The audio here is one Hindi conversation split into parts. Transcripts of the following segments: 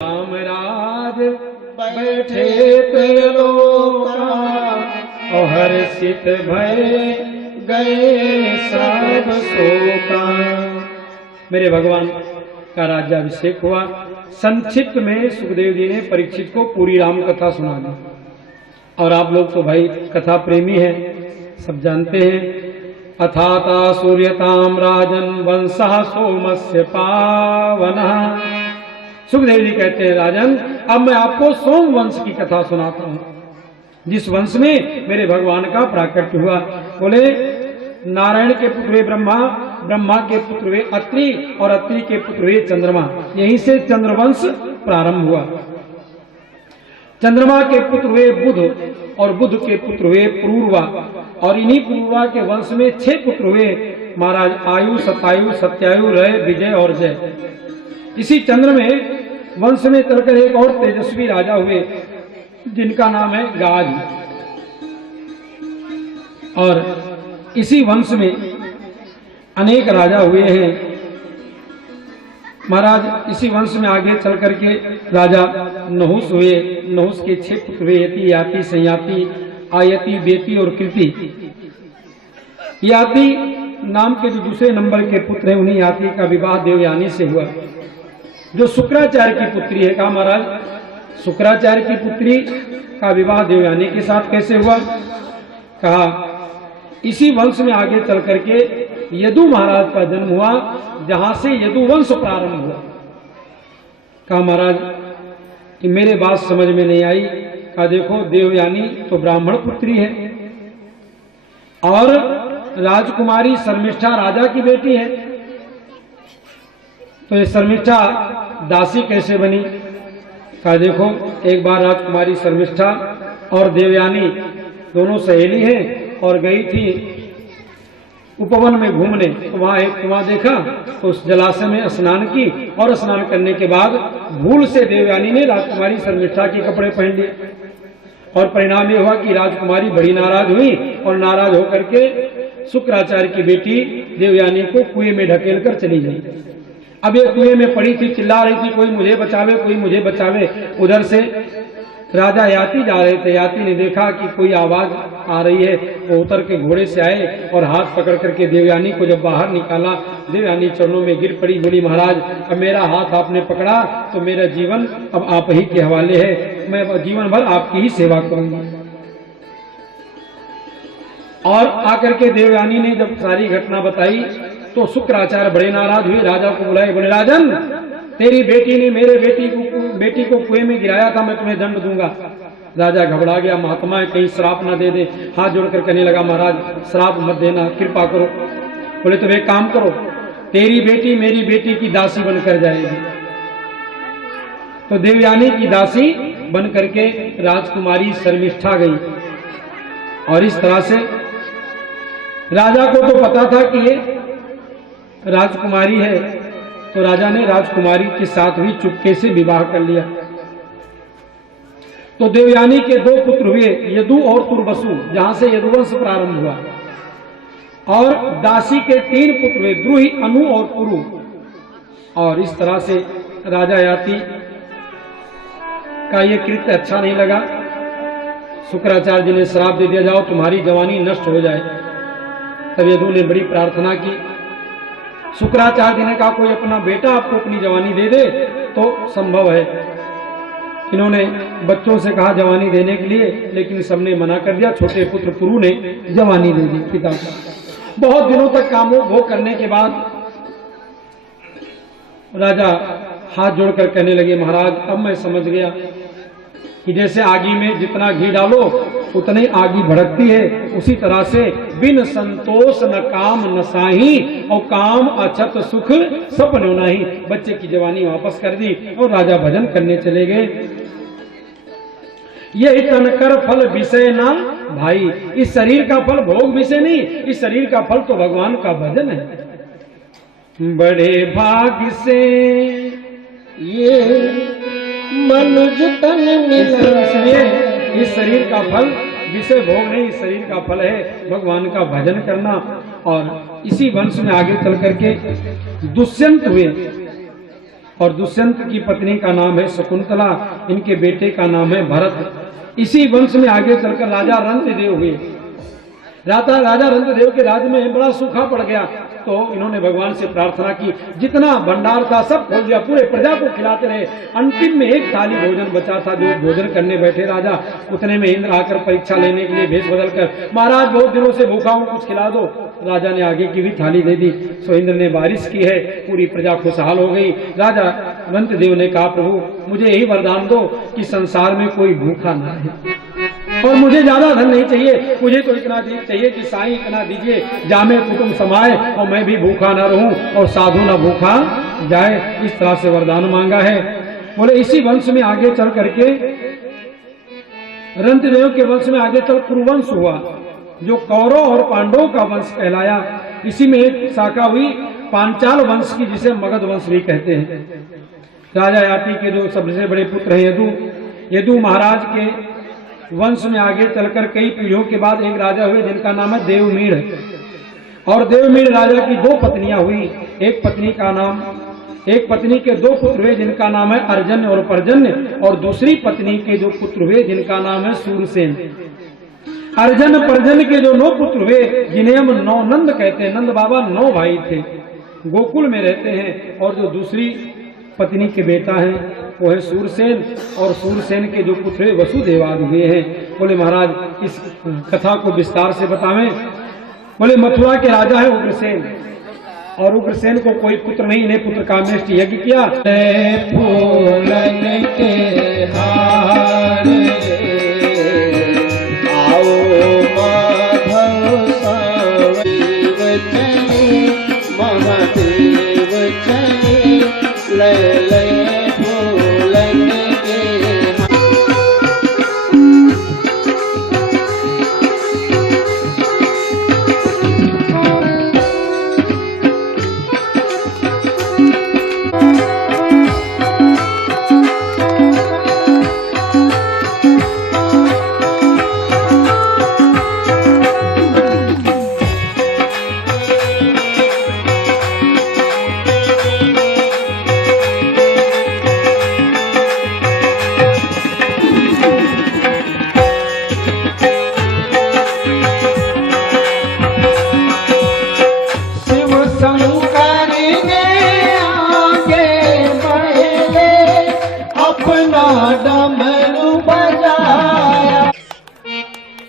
रामराज बैठे त्रैलोका और हर्षित भय गए सब शोका। मेरे भगवान का राज्याभिषेक हुआ। संक्षिप्त में सुखदेव जी ने परीक्षित को पूरी राम कथा सुना दी। और आप लोग तो भाई कथा प्रेमी हैं, सब जानते हैं। अथाता सूर्यताम राजन वंशः सोमस्य पावनः। सुखदेव जी कहते हैं, राजन अब मैं आपको सोम वंश की कथा सुनाता हूं, जिस वंश में मेरे भगवान का प्राकट्य हुआ। बोले नारायण के पुत्र हुए ब्रह्मा, ब्रह्मा के पुत्र हुए अत्रि और अत्रि के पुत्र हुए चंद्रमा। यहीं से चंद्रवंश प्रारंभ हुआ। चंद्रमा के पुत्र हुए बुध और बुध के पुत्र हुए पूर्वा और इन्हीं पूर्वा के वंश में 6 पुत्र हुए महाराज आयु, सतायु, सत्यायु, रय, विजय और जय। इसी चंद्र में वंश में चलकर एक और तेजस्वी राजा हुए जिनका नाम है गाज। और इसी वंश में अनेक राजा हुए हैं महाराज। इसी वंश में आगे चल करके राजा नहुस हुए। नहुस के 6 पुत्र हुए यति, याति, संयाति, आयति, बेति और कृति। याति नाम के जो दूसरे नंबर के पुत्र हैं, उन्हीं याति का विवाह देवयानी से हुआ, जो शुक्राचार्य की पुत्री है। कहा महाराज शुक्राचार्य की पुत्री का विवाह देवयानी के साथ कैसे हुआ? कहा इसी वंश में आगे चल करके यदु महाराज का जन्म हुआ, जहां से यदु वंश प्रारंभ हुआ। कहा महाराज कि मेरे बात समझ में नहीं आई। कहा देखो देवयानी तो ब्राह्मण पुत्री है और राजकुमारी शर्मिष्ठा राजा की बेटी है, तो ये शर्मिष्ठा दासी कैसे बनी? कहा देखो एक बार राजकुमारी शर्मिष्ठा और देवयानी दोनों सहेली हैं और गई थी उपवन में घूमने, तो वहां एक कुआं देखा, तो उस जलाशय में स्नान की और स्नान करने के बाद भूल से देवयानी ने राजकुमारी शर्मिष्ठा के कपड़े पहन लिए और परिणाम ये हुआ कि राजकुमारी बड़ी नाराज हुई और नाराज होकर के शुक्राचार्य की बेटी देवयानी को कुएं में ढकेल कर चली गई। अब ये कुएं में पड़ी थी, चिल्ला रही थी कोई मुझे बचावे, कोई मुझे बचावे। उधर से राजा याति जा रहे थे। याति ने देखा कि कोई आवाज आ रही है, वो उतर के घोड़े से आए और हाथ पकड़ करके देवयानी को जब बाहर निकाला, देवयानी चरणों में गिर पड़ी। बोली महाराज अब मेरा हाथ आपने पकड़ा तो मेरा जीवन अब आप ही के हवाले है, मैं जीवन भर आपकी ही सेवा करूंगी। और आकर के देवयानी ने जब सारी घटना बताई तो शुक्राचार्य बड़े नाराज हुए, राजा को बुलाए। बोले राजन तेरी बेटी ने मेरे बेटी को कुएं में गिराया था, मैं तुम्हें दंड दूंगा। राजा घबरा गया, महात्मा कहीं श्राप ना दे दे। हाथ जोड़कर कहने लगा महाराज श्राप मत देना, कृपा करो। बोले तो एक काम करो, तेरी बेटी मेरी बेटी की दासी बनकर जाएगी। तो देवयानी की दासी बन करके राजकुमारी शर्मिष्ठा गई। और इस तरह से राजा को तो पता था कि ये राजकुमारी है, तो राजा ने राजकुमारी के साथ भी चुपके से विवाह कर लिया। तो देवयानी के 2 पुत्र हुए, यदु और तुर्वसु, जहां से यदुवंश प्रारंभ हुआ। और दासी के 3 पुत्र हुए, द्रुहि, अनु और पुरु। और इस तरह से राजा याति का ये कृत्य अच्छा नहीं लगा। शुक्राचार्य जी ने श्राप दे दिया, जाओ तुम्हारी जवानी नष्ट हो जाए। तब यदु ने बड़ी प्रार्थना की। शुक्राचार्य जी ने कहा कोई अपना बेटा आपको अपनी जवानी दे दे तो संभव है। इन्होंने बच्चों से कहा जवानी देने के लिए, लेकिन सबने मना कर दिया। छोटे पुत्र पुरु ने जवानी दे दी पिता को। बहुत दिनों तक काम वो करने के बाद राजा हाथ जोड़कर कहने लगे महाराज अब मैं समझ गया कि जैसे आगी में जितना घी डालो उतनी आगी भड़कती है, उसी तरह से बिन संतोष न काम न साही और काम अछत सुख सपनो नहीं। बच्चे की जवानी वापस कर दी और राजा भजन करने चले गए। यही तन कर फल विषय ना भाई, इस शरीर का फल भोग विषय नहीं, इस शरीर का फल तो भगवान का भजन है। बड़े भाग्य से ये मनुज तन मिला, इसलिए इस शरीर का फल विषय भोग नहीं, इस शरीर का फल है भगवान का भजन करना। और इसी वंश में आगे चल करके दुष्यंत हुए और दुष्यंत की पत्नी का नाम है शकुंतला, इनके बेटे का नाम है भरत। इसी वंश में आगे चलकर राजा रंतदेव हुए। राजा रंतदेव के राज्य में बड़ा सूखा पड़ गया, तो इन्होंने भगवान से प्रार्थना की, जितना भंडार था सब खोल दिया, पूरे प्रजा को खिलाते रहे। अंतिम में एक थाली भोजन बचा था, जो भोजन करने बैठे राजा, उतने में इंद्र आकर परीक्षा लेने के लिए भेष बदल कर, महाराज बहुत दिनों से भूखा हूं, कुछ खिला दो। राजा ने आगे की भी थाली दे दी। सो इंद्र ने बारिश की है, पूरी प्रजा खुशहाल हो गई। राजा रंतदेव ने कहा, प्रभु मुझे यही वरदान दो कि संसार में कोई भूखा ना है, और मुझे ज्यादा धन नहीं चाहिए, मुझे तो इतना चाहिए कि साईं इतना दीजिए, जामे कुटुंब समाए और मैं भी भूखा ना रहूं और साधु ना भूखा जाए। इस तरह से वरदान मांगा है। बोले इसी वंश में आगे चल करके, रंतदेव के वंश में आगे चल कुरुवंश हुआ, जो कौरव और पांडवों का वंश कहलाया। इसी में एक शाखा हुई पांचाल वंश की, जिसे मगध वंश भी कहते हैं। राजा याति के जो सबसे बड़े पुत्र हैं यदु महाराज के वंश में आगे चलकर कई पीढ़ियों के बाद एक राजा हुए, जिनका नाम है देवमीढ़। और देवमीढ़ राजा की दो पत्नियां हुई। एक पत्नी के दो पुत्र हुए, जिनका नाम है अर्जन्य और पर्जन्य, और दूसरी पत्नी के जो पुत्र हुए, जिनका नाम है सूरसेन। अर्जन पर्जन्य के जो 9 पुत्र हुए, जिन्हें हम 9 नंद कहते हैं, नंद बाबा 9 भाई थे, गोकुल में रहते हैं। और जो दूसरी पत्नी के बेटा है वो है सूरसेन, और सूरसेन के जो पुत्र है वसुदेवादि हुए हैं। बोले महाराज इस कथा को विस्तार से बतावें। बोले मथुरा के राजा है उग्रसेन, और उग्रसेन को कोई पुत्र नहीं, इन्हें पुत्र कामेष्टि यज्ञ किया। फूलन के हार आओ महादेव चले, ले फूलन के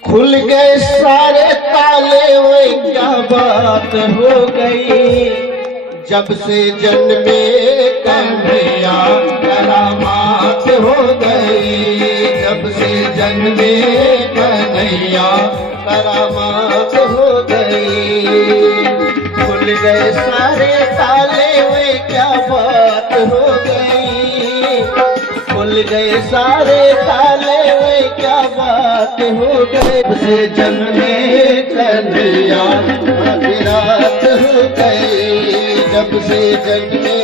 खुल गए सारे ताले, वो क्या बात हो गई, जब से जन्मे कन्हैया करामात हो गई, जब से जन्मे कन्हैया करामात हो गई। खुल गए सारे ताले, वो क्या बात हो गई, खुल गए सारे ताले, वे क्या बात हो गई। से जन्मे कन्हैया रात हो गई, जब से जन्मे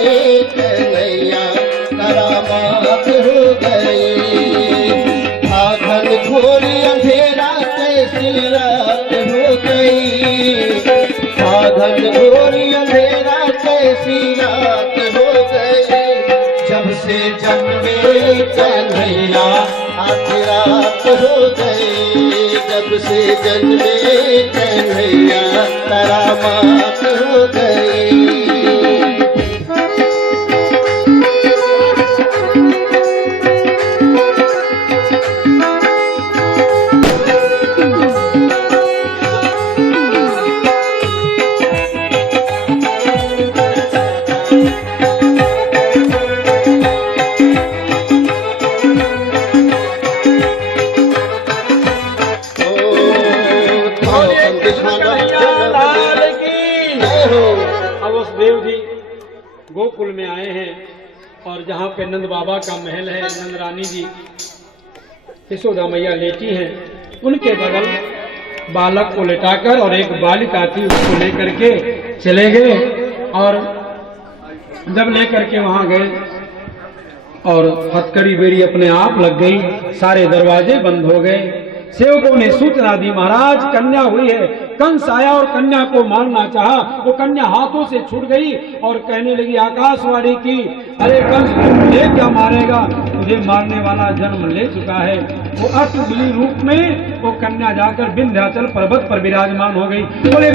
कन्हैया करामात हो गई। आंगन घोरी अंधेरा कैसी रात हो गई, आंगन घोरी अंधेरा कैसी रात हो गई, जब से जन्मे कन्हैया आधी रात हो गई, जब से जन्मे कन्हैया करामात हो गई। देव जी गोकुल में आए हैं, और जहाँ पे नंद बाबा का महल है, नंद रानी जी यशोदा मैया लेटी हैं, उनके बगल बालक को लेटाकर और एक बालिका थी उसको लेकर के चले गए। और जब लेकर के वहां गए और हथकड़ी बेड़ी अपने आप लग गई, सारे दरवाजे बंद हो गए, सेवकों ने सूचना दी, महाराज कन्या हुई है। कंस आया और कन्या को मारना चाहा, वो कन्या हाथों से छूट गई और कहने लगी, आकाशवाणी की, अरे कंस तुझे क्या मारेगा, तुझे मारने वाला जन्म ले चुका है। वो अष्टबली रूप में वो कन्या जाकर विंध्याचल पर्वत पर विराजमान हो गई। बोले